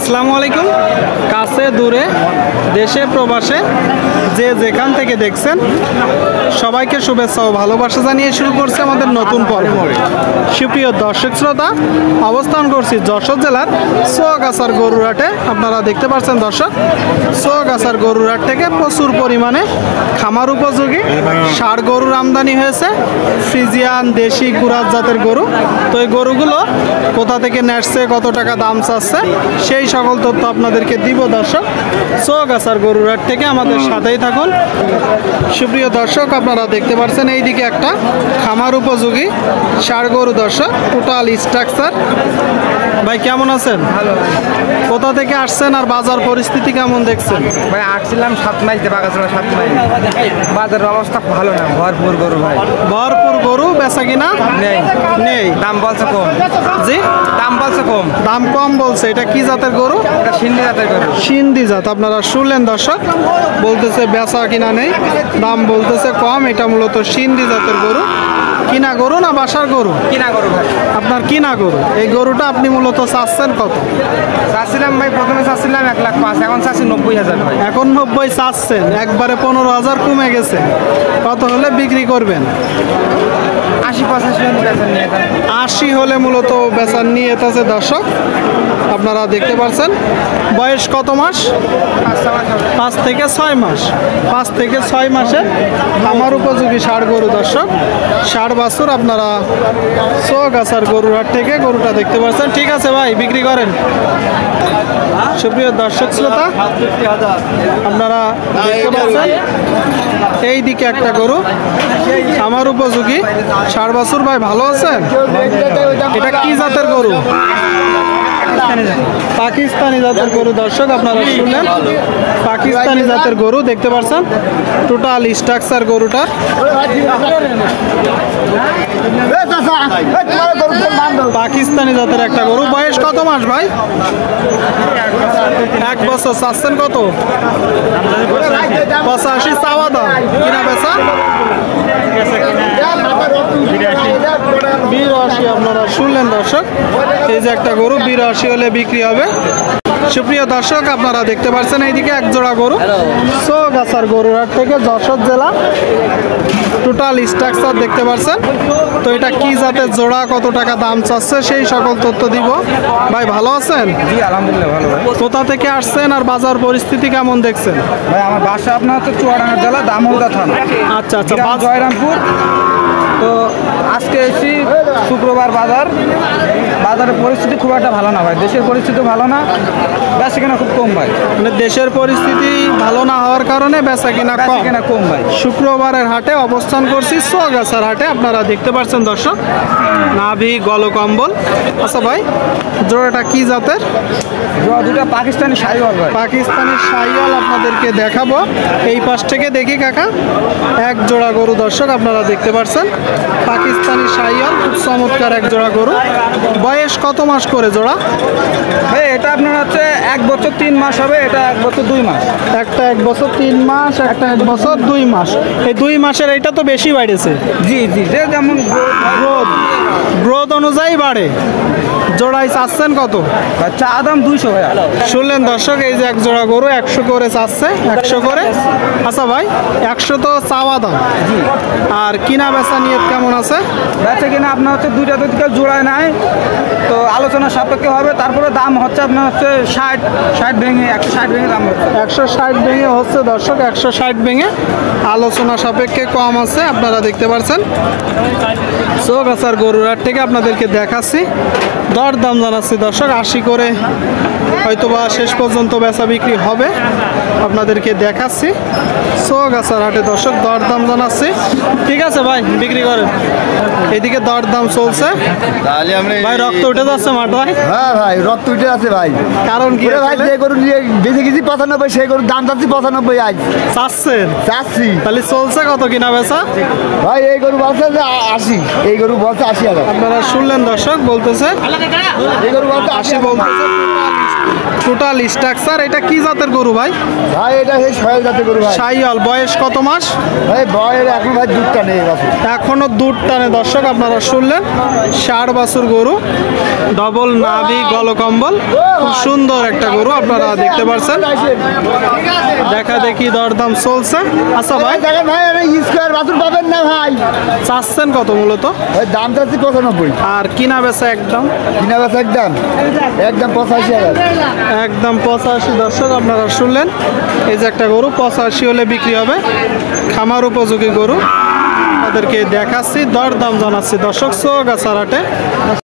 আসসালামু আলাইকুম। কাছে দূরে দেশে প্রবাসে যে যেখান থেকে দেখছেন সবাইকে শুভেচ্ছা ও ভালোবাসা জানিয়ে শুরু করছে আমাদের নতুন পর্ব। সুপ্রিয় দর্শক শ্রোতা, অবস্থান করছি যশোর জেলার সোয়াগাছার গরুরহাটে। আপনারা দেখতে পাচ্ছেন দর্শক, সোয়াগাছার গরুরহাট থেকে প্রচুর পরিমাণে খামার উপযোগী ষাঁড় গরুর আমদানি হয়েছে, ফ্রিজিয়ান দেশি কুরাত জাতের গরু। তো এই গরুগুলো কোথা থেকে নেসছে, কত টাকা দাম চাচ্ছে, সেই সকল তথ্য আপনাদেরকে দিব দর্শক। সোয়াগাছার গরুরহাট থেকে আমাদের সাথেই থাকুন। সুপ্রিয় দর্শক, আপনারা দেখতে পাচ্ছেন এইদিকে একটা খামার উপযোগী ষাঁড় গরু দর্শক, টোটাল স্ট্রাকচার। ভাই কেমন আছেন? ভালো। কোথা থেকে আসছেন আর বাজার পরিস্থিতি কেমন দেখছেন? ভাই আসছিলাম 7 মাইল বাগাছড়া 7 মাইল। বাজারের অবস্থা ভালো না, ভরপুর গরু ভাই। ভরপুর গরু, বেচা কিনা নেই। দাম বলছে কম। জি, দাম বলছে কম। দাম কম বলছে। এটা কি জাতের গরু? এটা সিন্ধি জাতের গরু। সিন্ধি জাত। আপনারা শুনলেন দর্শক, বলতেছে বেচা কিনা নেই, দাম বলতেছে কম। এটা মূলত সিন্ধি জাতের গরু। কিনা গরু না বাসার গরু? কিনা গরু ভাই। আপনার কিনা গরু। এই গরুটা আপনি মূলত চাচ্ছেন কত? চাচ্ছিলাম ভাই, প্রথমে চাচ্ছিলাম 1,05,000, এখন চাচ্ছি 90,000 ভাই। এখন 90 চাচ্ছেন, একবারে 15,000 কমে গেছে। কত হলে বিক্রি করবেন? 80-85 হলে বেচা নিয়ে যান। 80 হলে মূলত বেচার নিয়ে আছে দর্শক। আপনারা দেখতে পাচ্ছেন। বয়স কত মাস? 5 থেকে 6 মাস। 5 থেকে 6 মাসে আমার উপযোগী ষাঁড় গরু দর্শক। ষাঁড় বাছুর আপনারা সোয়াগাছার গরুরহাট থেকে গরুটা দেখতে পাচ্ছেন। ঠিক আছে ভাই, বিক্রি করেন। সুপ্রিয় দর্শক শ্রোতা, আপনারা দেখতে পাচ্ছেন এই দিকে একটা গরু আমার উপযোগী ষাঁড় বাছুর। ভাই ভালো আছেন? এটা কি জাতের গরু? পাকিস্তানি জাতের গরু দর্শক, আপনারা শুনলেন। পাকিস্তানি জাতের গরু দেখতে পাচ্ছেন, টোটাল স্ট্রাকচার গরুটার। পাকিস্তানি জাতের একটা গরু। বয়স কত মাস ভাই? 1 বছর। চাচ্ছেন কত? 85 চাওয়া দাম। কিনা বেচা 82। আপনারা শুনলেন দর্শক, এই যে একটা গরু 82 হলে বিক্রি হবে। সুপ্রিয় দর্শক, আপনারা দেখতে পাচ্ছেন এইদিকে এক জোড়া গরু সোয়াগাছার গরুরহাট থেকে যশোর জেলা। টোটাল স্ট্রাকচার দেখতে পাচ্ছেন। তো এটা কি জাতের জোড়া, কত টাকা দাম চাচ্ছে, সেই সকল তথ্য দিব। ভাই ভালো আছেন? জি আলহামদুলিল্লাহ ভালো ভাই। কোথা থেকে আসছেন আর বাজার পরিস্থিতি কেমন দেখছেন? ভাই আমার বাসা আপনার হচ্ছে চুয়াডাঙ্গা জেলা, দামোদা থানা। আচ্ছা আচ্ছা। জয়রামপুর। তো আজকে এসেছি শুক্রবার। বাজারের পরিস্থিতি খুব একটা ভালো না ভাই, দেশের পরিস্থিতি ভালো না, বেচা কেনা খুব কম ভাই। মানে দেশের পরিস্থিতি ভালো না হওয়ার কারণে বেচা কিনা কম ভাই। শুক্রবারের হাটে অবস্থান করছি সোয়াগাছার হাটে। আপনারা দেখতে পাচ্ছেন দর্শক, নাভি গলকম্বল। আচ্ছা ভাই, জোড়াটা কি জাতের? দুটা পাকিস্তানি শাহিওয়াল ভাই। পাকিস্তানি শাহিওয়াল আপনাদেরকে দেখাবো। এই পাশ থেকে দেখি কাকা, এক জোড়া গরু দর্শক আপনারা দেখতে পাচ্ছেন। পাকিস্তানি শাহিওয়াল, খুব চমৎকার এক জোড়া গরু। বয়স কত মাস করে জোড়া? ভাই এটা আপনার হচ্ছে 1 বছর 3 মাস হবে, এটা 1 বছর 2 মাস। একটা 1 বছর 3 মাস, একটা 1 বছর 2 মাস। এই 2 মাসের এইটা তো বেশি বাড়েছে। জি জি, যে যেমন গ্রোথ অনুযায়ী বাড়ে। জোড়াই চাচ্ছেন কত? চা দাম 200 ভাই। শুনলেন দর্শক, এই যে এক জোড়া গরু 100 করে চাচ্ছে, 100 করে। আচ্ছা ভাই, 100 তো চাওয়া দাম। জি। আর কিনা বেচা নিয়ত কেমন আছে? বেচা কিনা আপনার হচ্ছে দুইটা থেকে জোড়ায় নাই, তো আলোচনা সাপেক্ষে হবে। তারপরে দাম হচ্ছে আপনার হচ্ছে 60 ভেঙে 160 ভেঙে দাম হচ্ছে। 160 ভেঙে হচ্ছে দর্শক, 160 ভেঙে আলোচনা সাপেক্ষে কম আছে। আপনারা দেখতে পাচ্ছেন সোয়াগাছার গরুরহাট থেকে আপনাদেরকে দেখাচ্ছি, দর দাম জানাচ্ছি দর্শক। 80 করে হয়তোবা শেষ পর্যন্ত বেচা বিক্রি হবে, আপনাদেরকে দেখাচ্ছি সোয়াগাছার হাটে দর্শক। দর দাম জানাচ্ছি। ঠিক আছে ভাই, বিক্রি করেন। এদিকে দর দাম চলছে। ভাই রক্ত উঠে যাচ্ছে মাথায়। হ্যাঁ ভাই, রক্ত উঠে আছে ভাই। কারণ কি ভাই, যে গরু নিয়ে বেঁচে গেছি 95, সেই গরুর দাম চাচ্ছি 95 আজ চাচ্ছেন? চাচ্ছি। তাহলে চলছে কত কিনা বেচা? ভাই এই গরু বলছে যে 80, এই গরু বলছে 80,000। আপনারা শুনলেন দর্শক, বলতেছে এই গরু বলতে 80 বলতেছে। Total structure. এটা কি জাতের গরু ভাই? ভাই এটা সেই সয়াল জাতের গরু ভাই। শাহিওয়াল। বয়স কত মাস? ভাই বয়ের এখন ভাই দুধটা নেই বাসু। এখনো দুধ টানে দর্শক, আপনারা শুনলেন। 60 বছর গরু, ডবল নাভি, গলকম্বল, খুব সুন্দর একটা গরু আপনারা দেখতে পাচ্ছেন। দেখা দেখি দরদাম চলছে। আচ্ছা ভাই, দেখেন ভাই এটা স্কোয়ার বাছুর পাবেন না ভাই। চাচ্ছেন কত মূলত? ভাই দাম চাচ্ছি 95। আর কিনা বেচা একদম? কিনা বেচা একদম 85,000। একদম 85। দর্শক আপনারা শুনলেন, এই যে একটা গরু 85 হলে বিক্রি হবে। খামার উপযোগী গরু তাদেরকে দেখাচ্ছি, দরদাম জানাচ্ছি দর্শক। সোগাছার হাটে